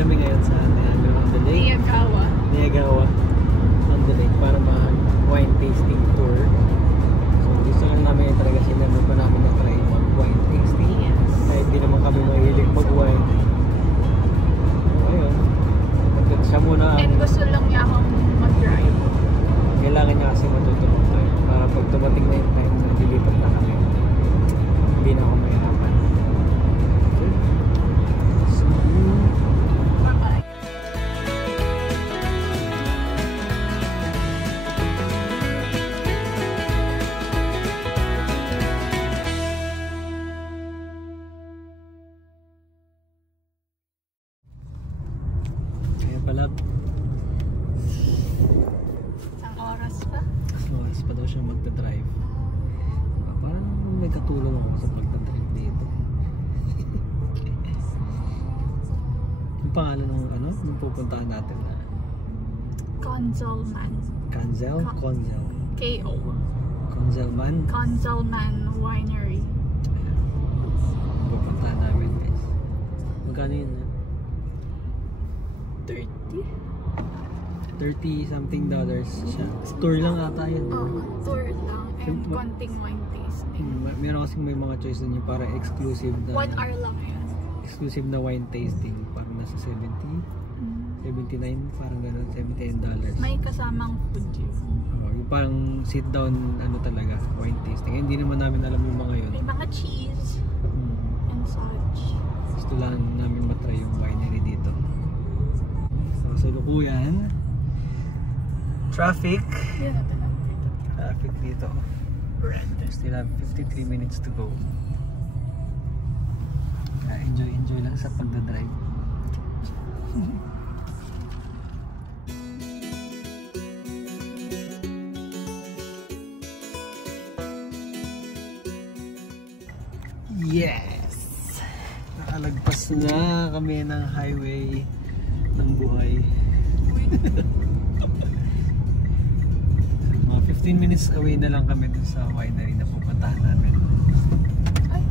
kami ngayon sa Niagara on the Lake. Niagara on the Lake para mag-wine tasting tour. So gusto lang namin talaga sinama pa namin na try mag-wine tasting. Yes. Kahit di naman kami mahilig mag-wine. Ayun. Pagkat siya muna ang... And gusto lang niya akong mag-drive. Kailangan niya kasi matutulog tayo. Para pag tumating na yung time na dilipat na kami, hindi na ako mahirapan. Palag. Isang oras pa? Isang oras pa daw siya magdadrive. Parang may katulong ako sa pagdadrive dito. Yung pangalan ng ano? Nung pupuntahan natin na? Konzelman. Konzel? Konzel. K.O. Konzelman? Konzelman Winery. Pupuntahan namin guys. Magkano yun? 30 something dollars siya. Tour lang ata yun. Tour lang and konting wine tasting. Meron kasing may mga choice din yung para exclusive na 1 hour lang yan. Exclusive na wine tasting. Parang nasa 70, 79, parang gano'n, $78. May kasamang food yun. Yung parang sit down ano talaga, wine tasting. Hindi naman namin alam yung mga yun. May mga cheese and such. Gusto lang namin matry yung winery dito. So lukuyan. Traffic. Traffic dito. Still have 53 minutes to go. Enjoy lang sa pagdadrive. Yes! Nakalagpas na kami ng highway ng buhay. Mga 15 minutes away na lang kami dun sa winery na pupuntahan namin. Ay!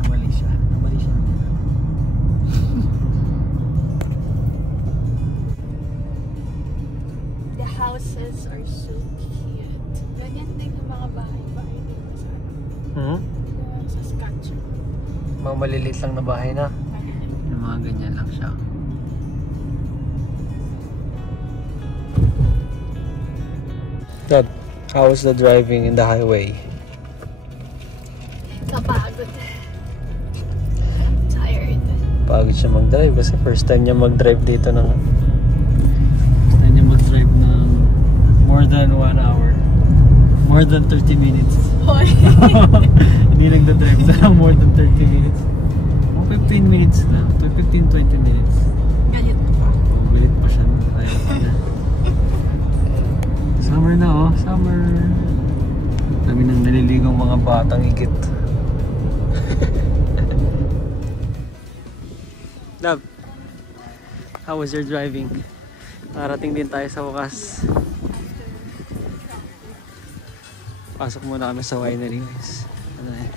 Namali siya. The houses are so cute. Ganyan din yung mga bahay-bahay dito sa Saskatchewan. Mga maliliit lang na bahay na. Yung mga ganyan lang siya. Dad, how was the driving in the highway? Kapagod. I'm tired. Pagod siya mag-drive kasi first time niya mag-drive dito ng more than 1 hour. More than 30 minutes. Hoy! Hindi nagda-drive na more than 30 minutes. 15 minutes na. 15-20 minutes. Galit pa. Galit pa siya. Summer na oh. Summer. Dami nang naliligong mga batang igit. Love, how was your driving? Narating din tayo sa wakas. Pasok muna kami sa winery guys. Ano eh.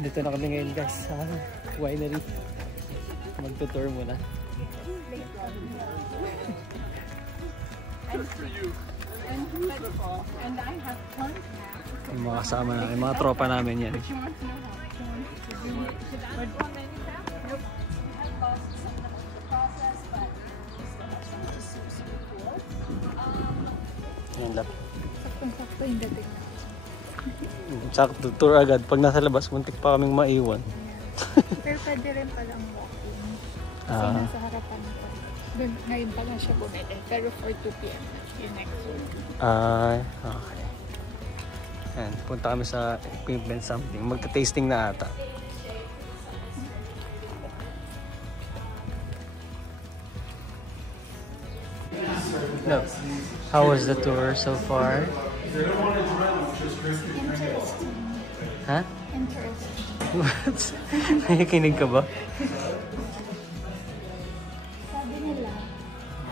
Dito na kami ngayon guys sa winery. Magtutour muna. Yung mga kasama namin, yung mga tropa namin yan. Yan lang. Saktong-sakto yung dating na. Sakto, tour agad. Pag nasa labas, muntik pa kaming maiwan. Pero pwede rin palang walking. Kasi nasa harapan ko. Doon, ngayon pa lang siya bumili. Pero for 2 p.m. yung next week. Ay, okay. Yan, punta kami sa equipment something. Magta-tasting na ata. No. How was the tour so far? Interesting. Ha? Interesting. What? Nakikinig ka ba? Sabi nila,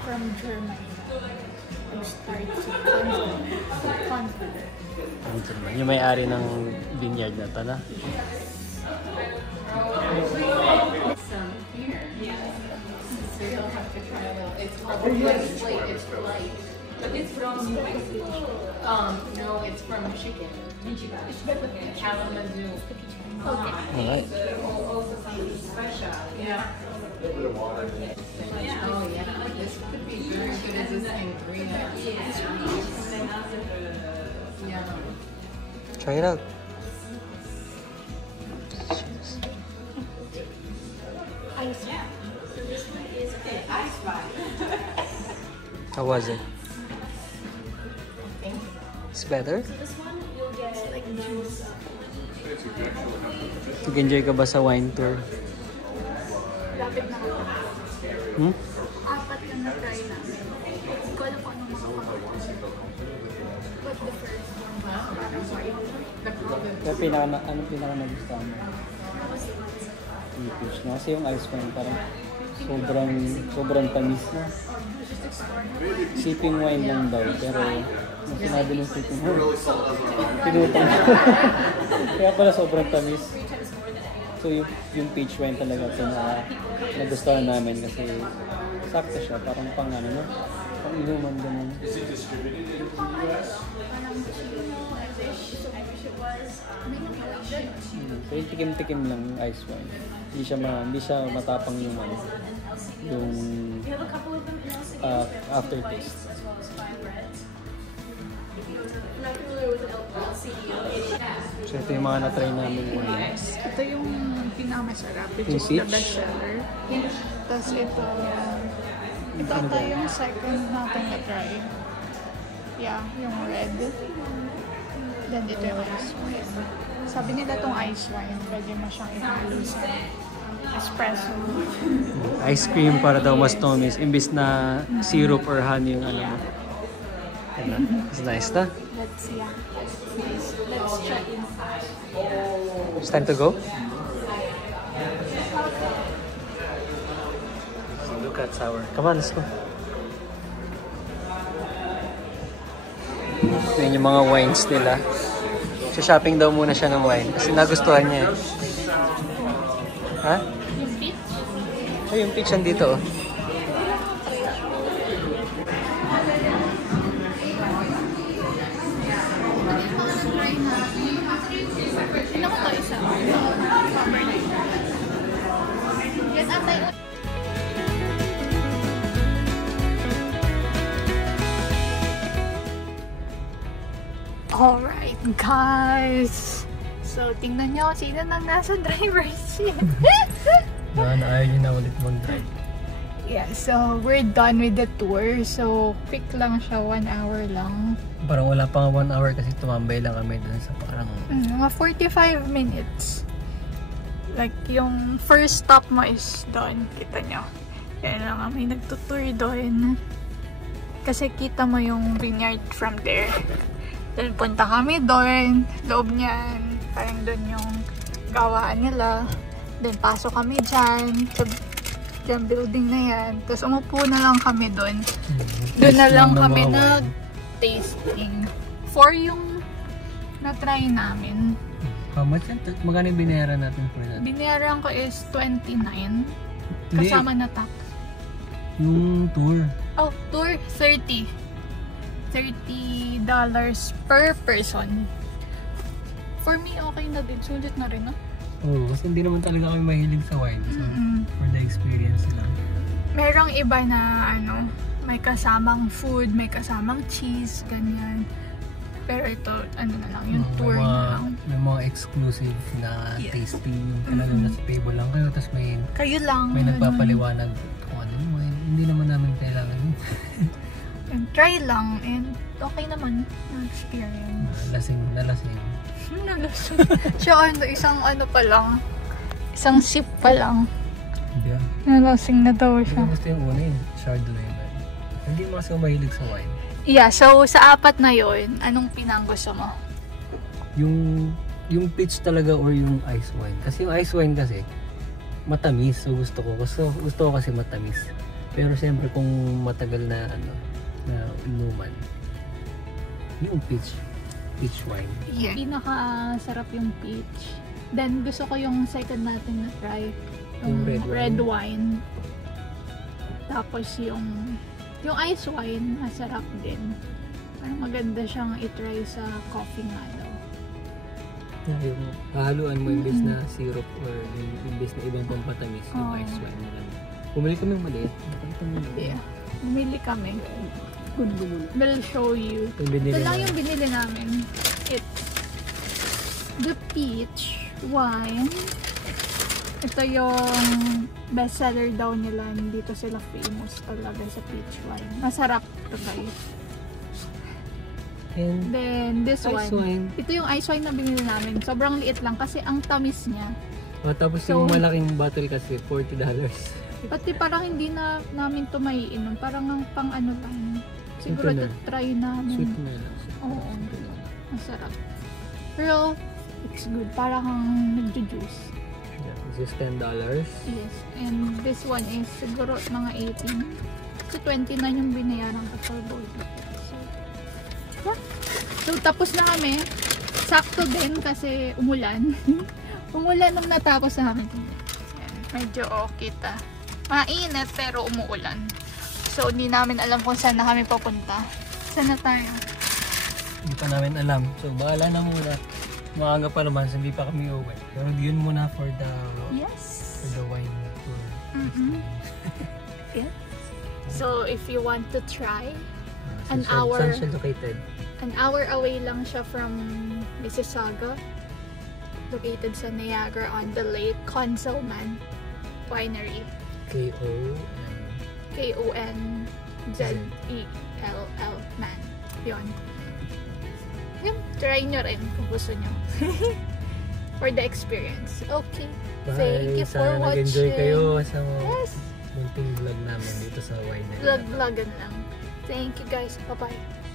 from Germany. Start sa Confident. Yung may-ari ng vineyard na ito na. No, it's from chicken. It's Kalamazoo. Okay. Alright. Yeah. Oh yeah, this could be very good as a sangria. Yeah. Try it out. How was it? It's better? Nag-enjoy ka ba sa wine tour? Lapit na ako. Hmm? 4 lang na-try namin. Hindi ko alam kung anong mga pangalaman. But the first one, parang wine. Kaya anong pinaka nagustuhan mo? Yung peach na. Kasi yung ice wine parang sobrang tamis na. Sipping wine lang daw. Pero nung sinabi ng sipping wine, pinutang. Kaya pala sobrang tamis. So yung peach wine talaga ito na nagustuhan namin kasi sakto siya. Parang pang ano no? Pang inuman ganun. So yung tikim-tikim lang yung ice wine. Hindi siya matapang yung ano, yung aftertaste. So ito yung mga na-try namin wine. Ito yung pinakamasarap, which Yung is the peach? bestseller. Tapos ito ata yung second natin na-try. Yeah, yung red. Then ito yung ice wine. Sabi nila itong ice wine, pwede mo siyang ihalo sa espresso. Ice cream para daw mas tomis, imbis na syrup or honey yung ano mo. It's nice na. Let's try it. It's time to go? So look at sour. Come on, let's go. Yan yung mga wines nila. So shopping daw muna siya ng wine kasi nagustuhan niya eh. Ha? Yung peach? Ay, yung peach andito oh. Sino ko to isa? Yan atay. Alright guys! So tingnan nyo sino nang nasa driver's seat. Ayaw niyo na ulit mag-drive. Yeah, so we're done with the tour. So quick lang siya, 1 hour lang. Parang wala pa 1 hour kasi tumambay lang kami dun sa parang... Mga 45 minutes. Like yung first stop mo is doon, kita nyo. Kaya lang may nagtutour doon. Kasi kita mo yung vineyard from there. Then punta kami doon, loob niyan. Parang doon yung gawaan nila. Then pasok kami dyan, sa building na yan. Tapos umupo na lang kami doon. Doon na lang kami nag-tasting. For yung na-try namin. How much yan? Magkano yung binayaran natin for that? Binayaran ko is 29. Kasama na tax. Yung tour. Oh, tour 30. $30 per person. For me, okay na din. Sulit na rin, no? Oo, kasi hindi naman talaga kami mahilig sa wine. So, for the experience lang. Merong iba na, ano, may kasamang food, may kasamang cheese, ganyan. Pero ito, ano na lang, yung tour na lang. May mga exclusive na tasting. Yung talagang nasa table lang kayo, tapos kayo lang. may nagpapaliwanag kung ano yung wine. Hindi naman namin kailangan yun. And try lang, and okay naman yung experience. Nalasing. Nalasing. Siya, isang ano pa lang, isang sip pa lang. Yeah. Nalasing na daw siya. Hindi gusto yung una yun, Chardonnay. Hindi mo kasi mahilig sa wine. Yeah, so sa 4 na yun, anong pinanggusto mo? Yung peach talaga or yung ice wine. Kasi yung ice wine kasi, matamis. So gusto ko kasi matamis. Pero siyempre kung matagal na ano na inuman, yung peach wine. Yeah. Pinaka-sarap yung peach. Then gusto ko yung second natin na try. Yung red wine. Tapos yung ice wine, masarap din. Parang maganda siyang i-try sa coffee nga daw. Yung haluan mo imbes na syrup or imbes na ibang pampatamis yung ice wine na lang. Bumili kami ng maliit. Yeah. Bumili kami. We'll show you. Ito lang yung binili namin. It's the peach wine. Ito yung bestseller daw nila. Dito sila famous talaga sa peach wine. Masarap ito guys. And then this ice wine. Ito yung ice wine na binili namin. Sobrang liit lang kasi ang tamis niya. Tapos yung malaking bottle kasi $40. Pati parang hindi na namin ito maiinom. Parang ang pang ano lang. Siguro ito try namin. Sweet na lang. Oo. Masarap. Pero it's good. Parang nagjo-juice. Yeah, this is $10. Yes. And this one is siguro mga 18. So 29 yung binayaran ko for both. So, yeah. So tapos na kami. Sakto din kasi umulan. Umulan nung natapos na kami. Medyo okay ta. Mainit pero umuulan. So hindi namin alam kung saan na kami papunta. Saan na tayo? Hindi pa namin alam. So bahala na muna. Maaga pa naman, so hindi pa kami uwi. Pero yun muna for the wine tour. Yeah. So if you want to try, saan siya located? An hour away lang siya from Mississauga. Located sa Niagara on the Lake, Konzelman Winery. Konzell man. Yun. Try nyo rin kung gusto nyo. For the experience. Okay. Bye. Thank you for watching. Nag-enjoy kayo sa munting vlog namin dito sa winery. Vlog-vlogan lang. Thank you guys. Bye-bye.